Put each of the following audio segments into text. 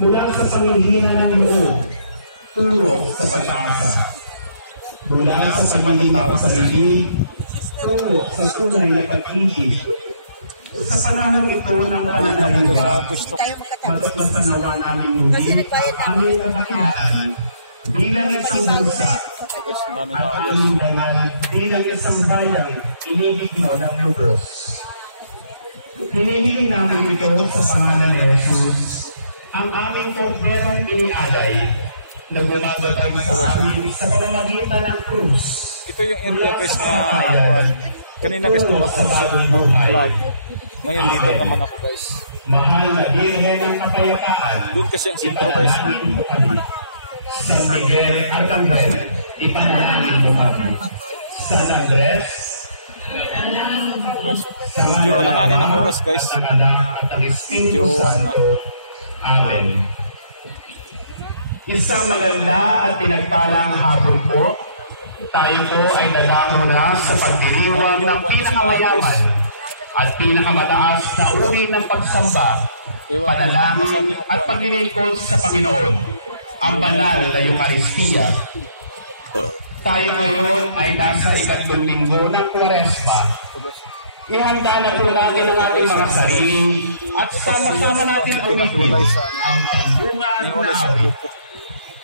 Mula sa panghihina ng loob, tungo sa pag-asa. Mula sa pagiging mapasarili, tungo sa tunay na pag-ibig. Sa panahon ito ng pananaliwa, magpapanawa namin muli kasi nagbayad namin bilang isang bansa at aming dangal bilang isang bayang inihiglo ng lubos. Hinihiling namin ito sa pangalan ni Jesus, ang aming korderong inialay na bumabatay sa amin sa pamamagitan ng krus. Ito yung in-request na kanina gusto sa bagong buhay. Ngayon dito naman ako guys. Mahal na Birhen ng Kapayapaan, Doon kasi ang simple ipanalangin mo kami. San Miguel Arcangel, ipanalangin mo kami. San Andres, sa ngalan ng Ama at ng Anak at ng Espiritu Santo. Amen. Isang maganda at pinagpalang hapon po. Tayo po ay dadako na sa pagdiriwang ng pinakamayaman at pinakamataas na uri ng pagsamba, panalangin at paglilingkod sa Panginoon, ang banal na Eucharistia. Tayo ay nasa ikatlong linggo ng Kwaresma. Ihanda na po natin ang ating mga sarili at sama-sama natin umigil ang pambunga ng nabi.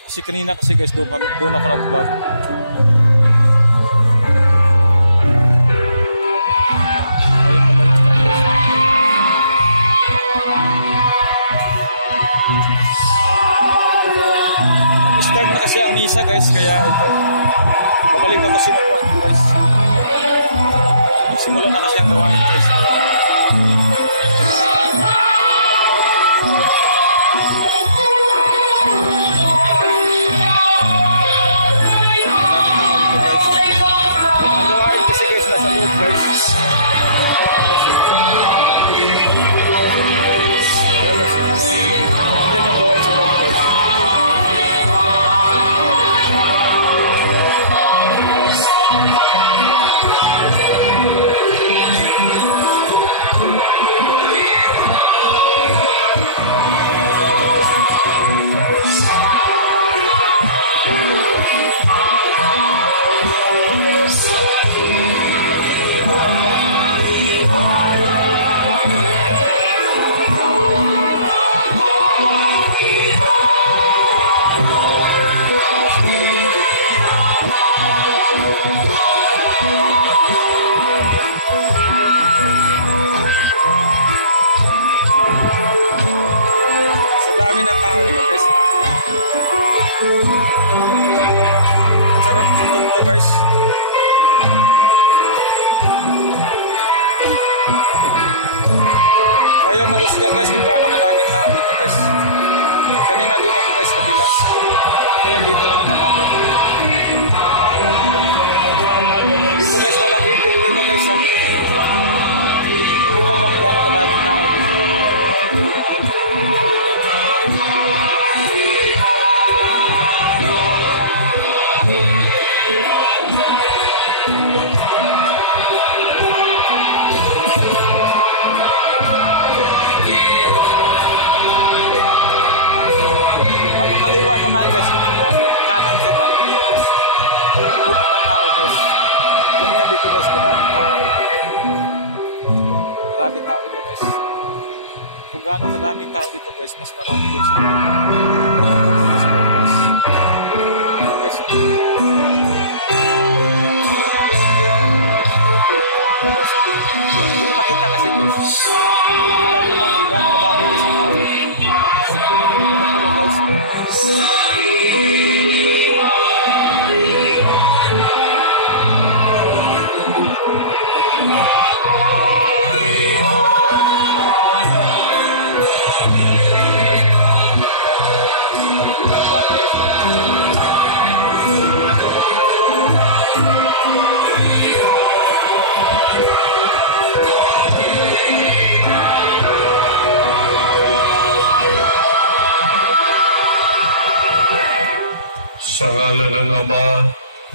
Kasi kanina kasi guys, doon ako lang. Start na kasi ang misa guys, kaya balik ako sinupport nyo guys. Simula na kasi ang gawain guys. Gawain kasi guys, nasa loob guys.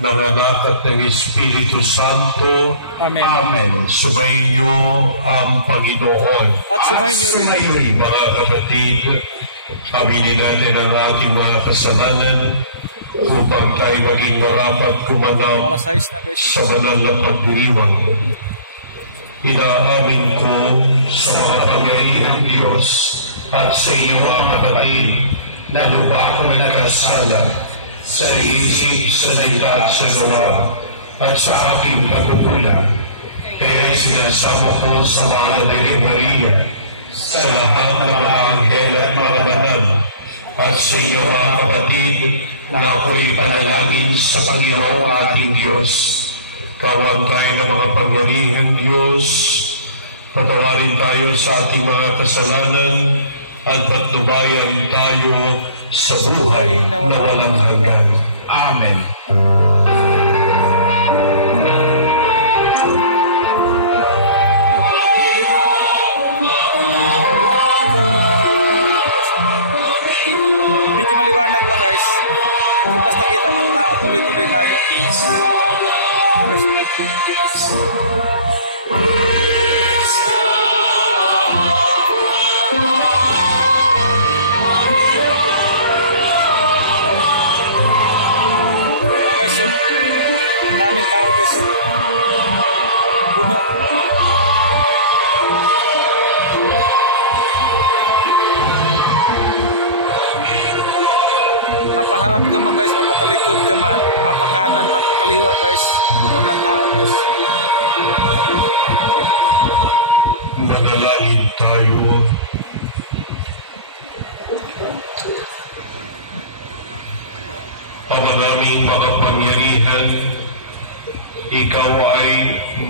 ng Anak at ng Espiritu Santo. Amen. Amen. Sumainyo ang Panginoon. At sumayo'y Mga kapatid, Aminin natin ang ating mga kasalanan upang tayo maging marapat kumanap sa banal na pagdiriwang. Inaamin ko sa mga pangyayari ng Diyos at sa inyong mga kapatid na lubha ko nagkasala sa isip, sa salita at sa gawa at sa aking pagkukulang. Kaya sinasamo ko sa mahal na Maria, sa lahat ng mga anghel at mga banal, at sa inyong mga kapatid na ako'y panalangin sa Panginoong ating Diyos. Kawag tayo ng mga pangyarihang Diyos, patawarin tayo sa ating mga kasalanan, at patnubayan tayo sa buhay na walang hanggan. Amen. Manalangin tayo. Ama naming makapangyarihan, ikaw ay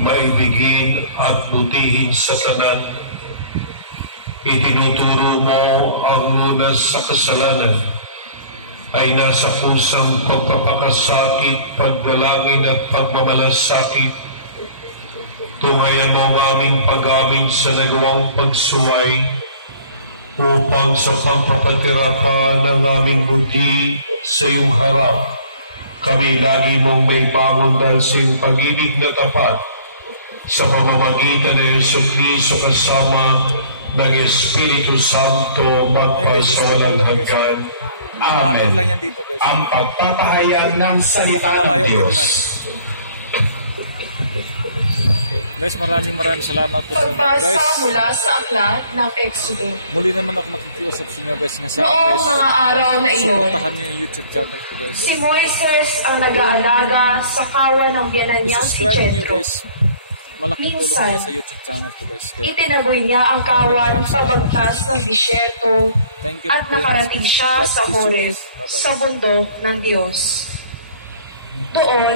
maibigin at butihin sa tanan. Itinuturo mo ang lunas sa kasalanan ay nasa pusang pagpapakasakit, pagdalangin at pagmamalasakit. Tungayan mo ang aming pag-amin sa nagawang pagsuway upang sa pagpapatirahan ng aming buti sa iyong harap, kami lagi mong may bangon dahil sa iyong pag-ibig na tapat sa pamamagitan ng Jesucristo kasama ng Espiritu Santo magpa sa walang hanggan. Amen. Ang pagpapahayag ng salita ng Diyos. Maraming salamat. Pagbasa mula sa aklat ng Exodo. Noong mga araw na iyon, si Moises ang nag-aalaga sa kawan ng biyanan niyang si Jethro. Minsan, itinaboy niya ang kawan sa bagtas ng disyerto at nakarating siya sa Horeb, sa bundok ng Diyos. Doon